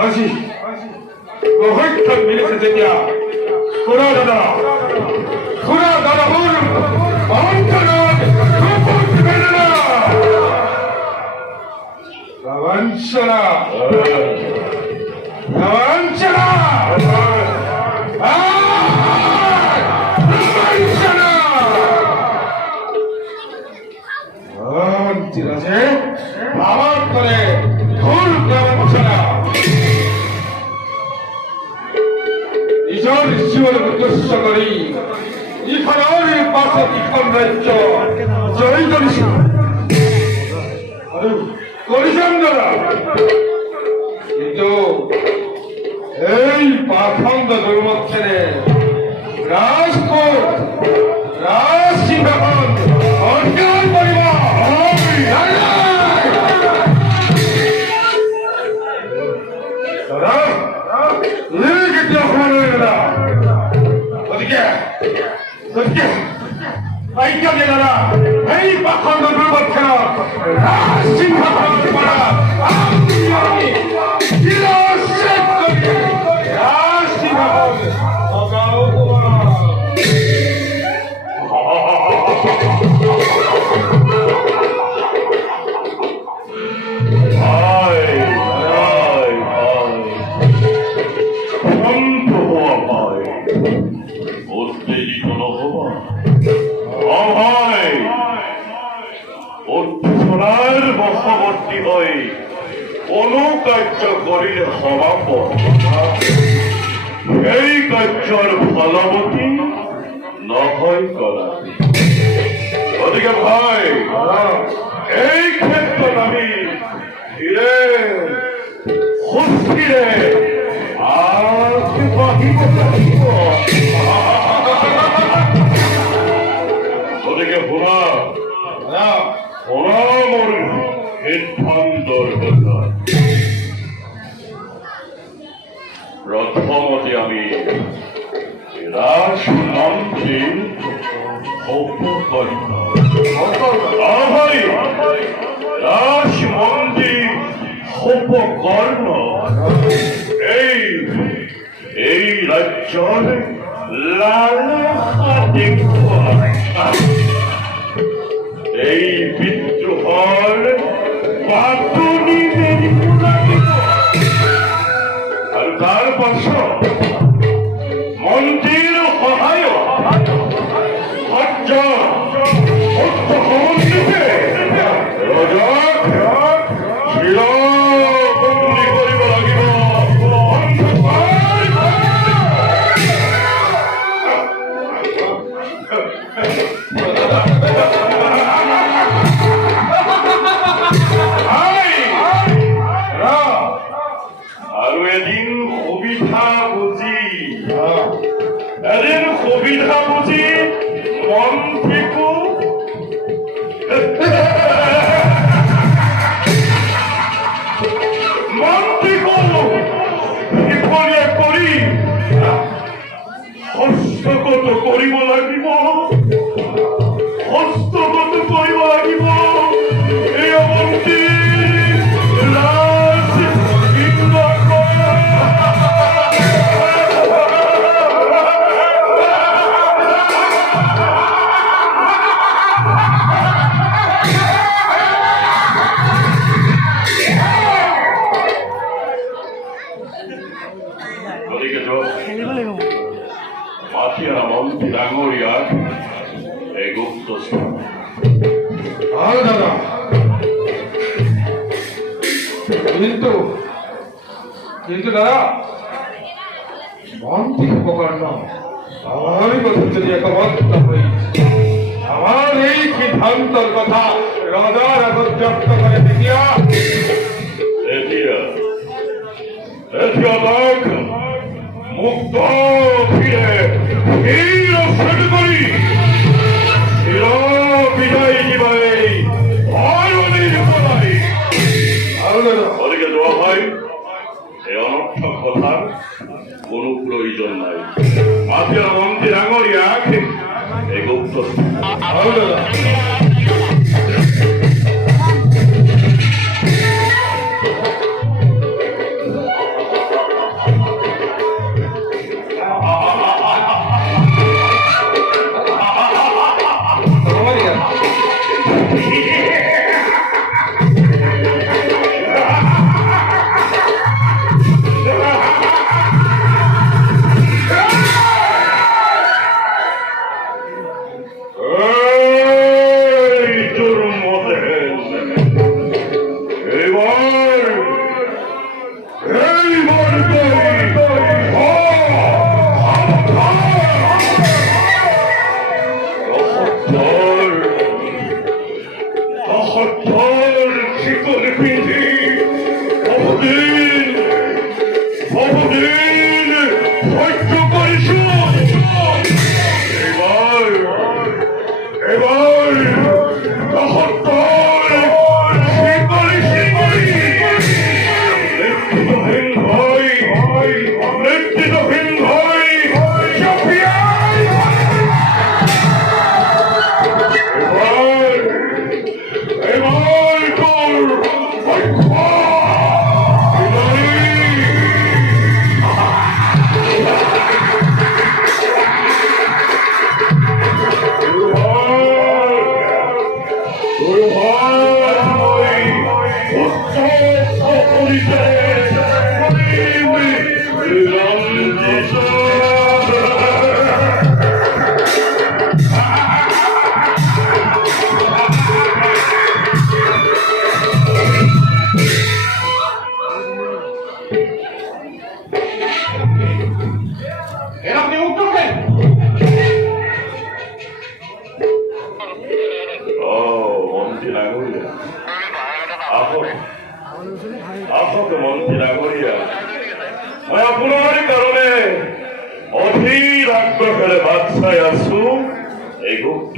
আজি, বহুত মিলিছে যেতিয়া পুরাণ জীবন উদ্দেশ্য করি ইখানের পাশে ইখান রাজ্য জয় করেছি করেছেন যারা কিন্তু এই পাখন্দ দুর্মক্ষণে রাজকোট রাজসিংহাসন অর্জন করিব এই পাখন্দ দুর্মক্ষণ রাজসিংহাসন করা বশবর্তী হয়ে কোন কার্য করিলে সমাপন সেই কার্যর ফলবতী নভয় করা গতিকে ভাই এই ক্ষেত্ৰত আমি ধীরে সুস্থিরে আগবাঢ়িব লাগিব গতিকে শুনা মোৰ সিদ্ধান্তৰ কথা প্ৰথমতে আমি ৰাজমন্ত্ৰী রাজমন্ত্রী উপকর্ণ এই রাজ্যের লালসা দেখুৱাই এই বিদ্ৰোহৰ বাতৰি মেলিব লাগিব আৰু তাৰ পাছত মন্ত্ৰীৰ সহায়ত আৰু এদিন সুবিধা বুজি মন্ত্ৰীকো বিপৰীয়া কৰি হস্তগত কৰিব লাগিব এই মন্ত্ৰী মন্ত্রী ডাঙরিয়ার এই গুপ্ত দাদা কিন্তু দাদা মন্ত্রী উপকরণ আমার কথা যদি একমত হই আমার এই সিদ্ধান্তর কথা রাজার আগত ব্যক্ত করে দিয়া মুক্ত ফিরে সেট করি বিদায় দিবাই ওদিকে দোয়া ভাই এই অনর্থক কথার কোন প্রয়োজন নাই মাথিয়া মন্ত্রী ডাঙরিয়া এই গুপ্ত মন্ত্রী নাগরিয়া মই আপোনাৰ কাৰণে অধীৰ আগ্ৰহেৰে বাট চাই আছো এই গুপ্ত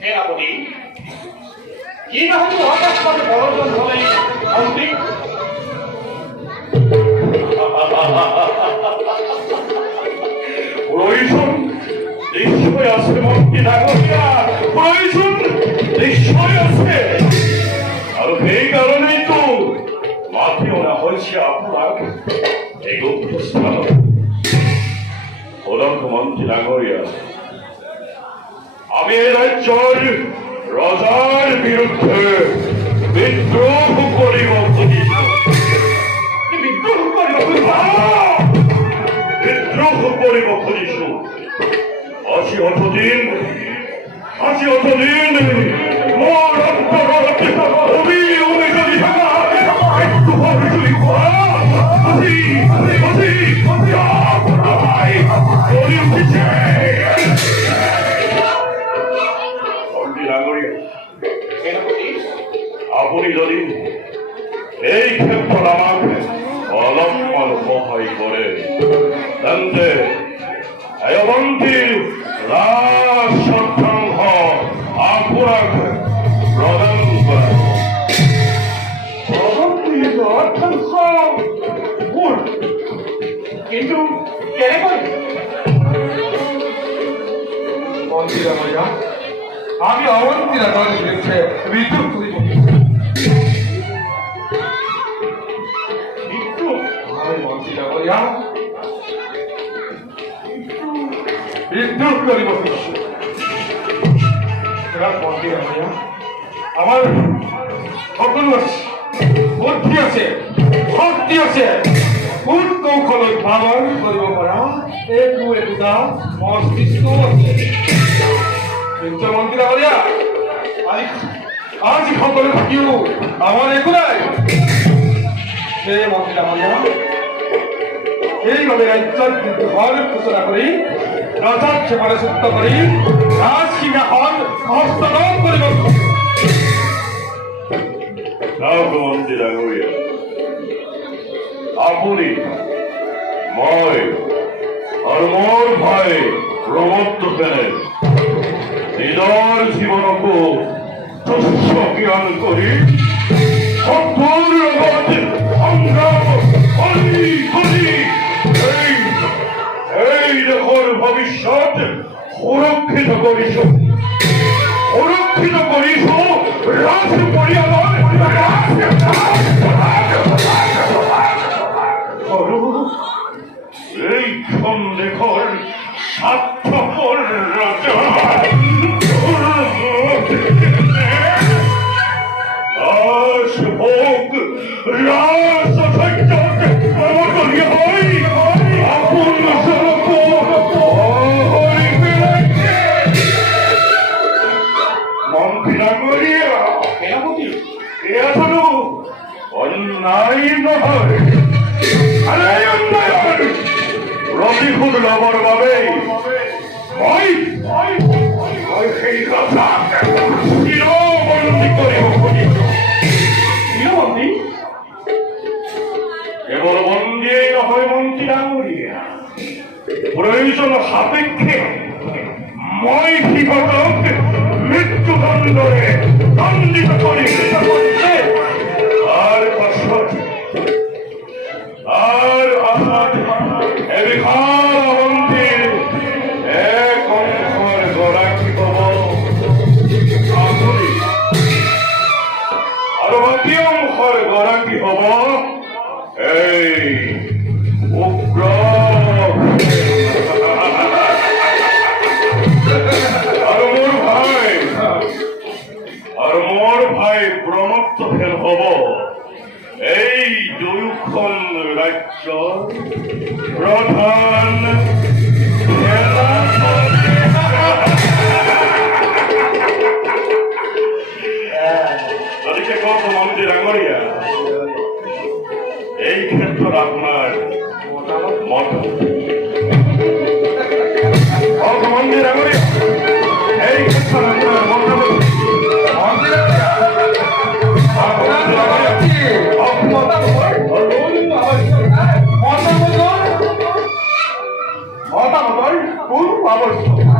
সেনাপতি কি নহ'লে হঠাৎ মানে বড়জন হলেই মন্ত্রী প্রয়োজন নিশ্চয় আছে মন্ত্রী নাগরিয়া, প্রয়োজন নিশ্চয় আছে। আৰু সেই কাৰণেই তো মাতি অনা হৈছে আপোনাক এই গুপ্ত স্থানত। শুনক মন্ত্রী নাগরিয়া, আমি এই ৰাজ্যৰ ৰজাৰ বিৰুদ্ধে বিদ্ৰোহ কৰিব খুজিছো। বিদ্রোহ কৰিব বিদ্ৰোহ কৰিব খুজিছো। আজি অতদিন মোৰ অন্তৰত অবিৰমে জ্বলি থকা পোহৰ জুই জ্বলি উঠিছে। মন্ত্রী নাগরিক, সেনাপতি আপুনি যদি এই ক্ষেত্ৰত আমাক অলপমান সহায় কৰে তেন্তে অৱন্তীৰ ৰাজ স্বত্বাংশ আপোনাক প্ৰদান কৰা। অবন্তীর অর্থাংশ মোৰ কিন্তু কেনেকৈ মন্ত্রী নাগরিয়া, আমি অবন্তী নগরের বিরুদ্ধে বিদ্রোহ করিব। আমি মন্ত্রী নাগরিয়া বিদ্রোহ করিব। মন্ত্রী নাগরিয়া, আমার সকলো আছে, বুদ্ধি আছে, শক্তি আছে, কোন কৌশলত ভাৱন কৰিব পৰা একোটা মস্তিষ্ক আছে। কিন্তু মন্ত্রী নাগরিয়া, আজি সকলো থাকিও আমার একো নাই। সেই মন্ত্রী নাগরিয়া, এইভাবে রাজ্যত বিদ্ৰোহৰ সূচনা কৰি ৰজাক ক্ষমতাচ্যুত কৰি ৰাজ সিংহাসন হস্তগত কৰিব। মন্ত্রী নাগরিয়া, আপুনি মই আৰু মোৰ ভাই প্ৰমোদনে নিজৰ জীৱনকো তুচ্ছ জ্ঞান কৰি শত্ৰুৰ লগত সংগ্ৰাম কৰি এই দেশৰ ভৱিষ্যত সুৰক্ষিত কৰিছো ৰাজ পৰিয়ালৰ এইখন দেশৰ স্বাৰ্থপৰ ৰজা রাজভোগ রাজসৈন্যক অবতরী হই আপন মন্ত্রী নাগরিয়া, সেনাপতি এখনো অন্যায় নহয়। প্ৰতিশোধ ল'বৰ বাবে মই সেই ৰজাক চিৰবন্দী কৰিব খুজিছো। চিৰবন্দী কেৱল বন্দীয়েই নহয় মন্ত্রী নাগরিয়া, প্ৰয়োজন সাপেক্ষে মই সিহঁতক মৃত্যুদণ্ডৰে দণ্ডিত কৰিম। তাৰ পাছত এবিষাল অৱন্তীৰ এক অংশৰ গৰাকী হ'ব আপুনি আৰু বাকী অংশৰ গৰাকী হ'ব এই উগ্ৰ আৰু মোৰ ভাই প্ৰমোদ হ'ব এই দুয়োখন ৰাজ্যৰ প্ৰধান মতামতর পূর্ব অবস্থা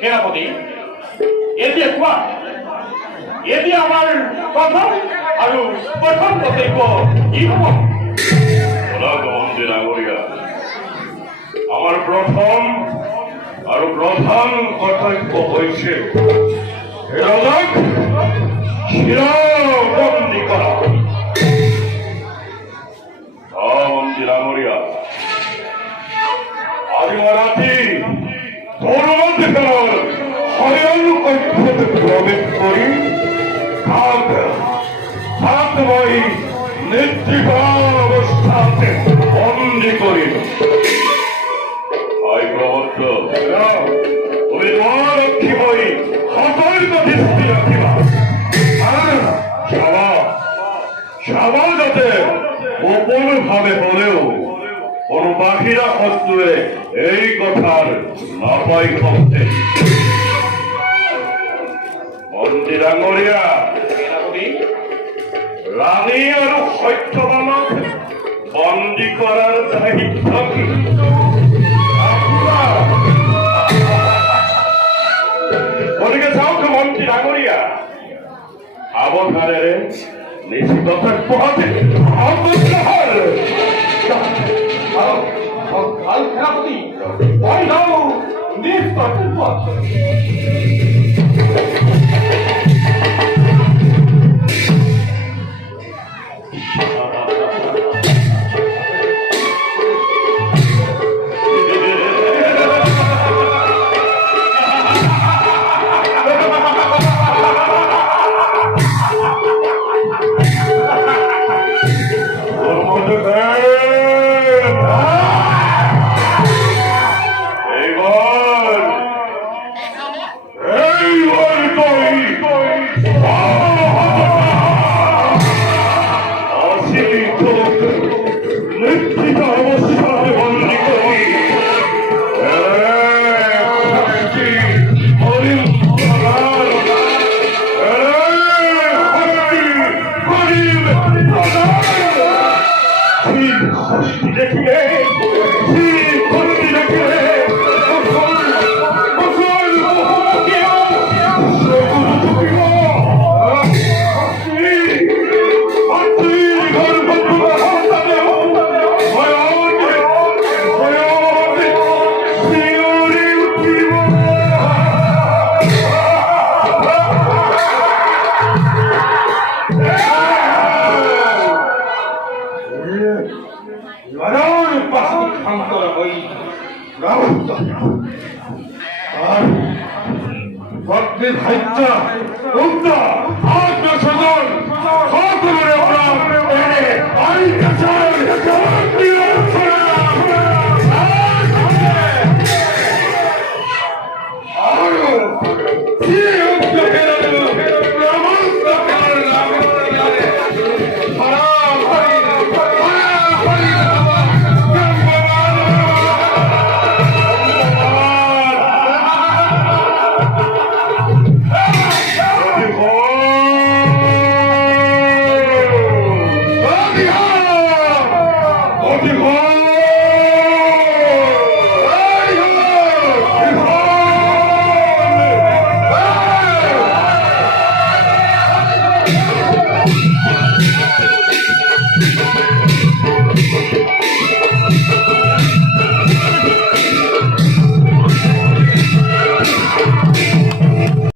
সেনাপতি এটি কোৱা এটি আমাৰ প্ৰথম আৰু প্ৰথম কৰ্তব্য কি হ'ব আমার প্রথম আর প্রধান কর্তব্য হয়েছে শিরোবন্দী করা। বন্দী রামরিয়া আদিমারাতি ধর্মদেশের হরিয়ান কক্ষতে প্রবেশ করি সাতময়ী নির্জীবাবস্থাতে বন্দী করি। তুমি তোমার রক্ষিবই সতর্ক দৃষ্টি রাখিবা সভা যাতে গোপন ভাবে হলেও কোন বাকিরা শত্রুয়ে এই কথার নাপাই করতে। মন্ত্রী ডাঙরিয়া রানী আর সত্যবানক বন্দী করার দায়িত্ব কি? ওদিকে যাও তো মন্ত্রী ডাঙরিয়া আবহাওয়ারে নিশ্চিততার পথে সেনাপতি ভয় দাও নিষ্পত্তির পথ I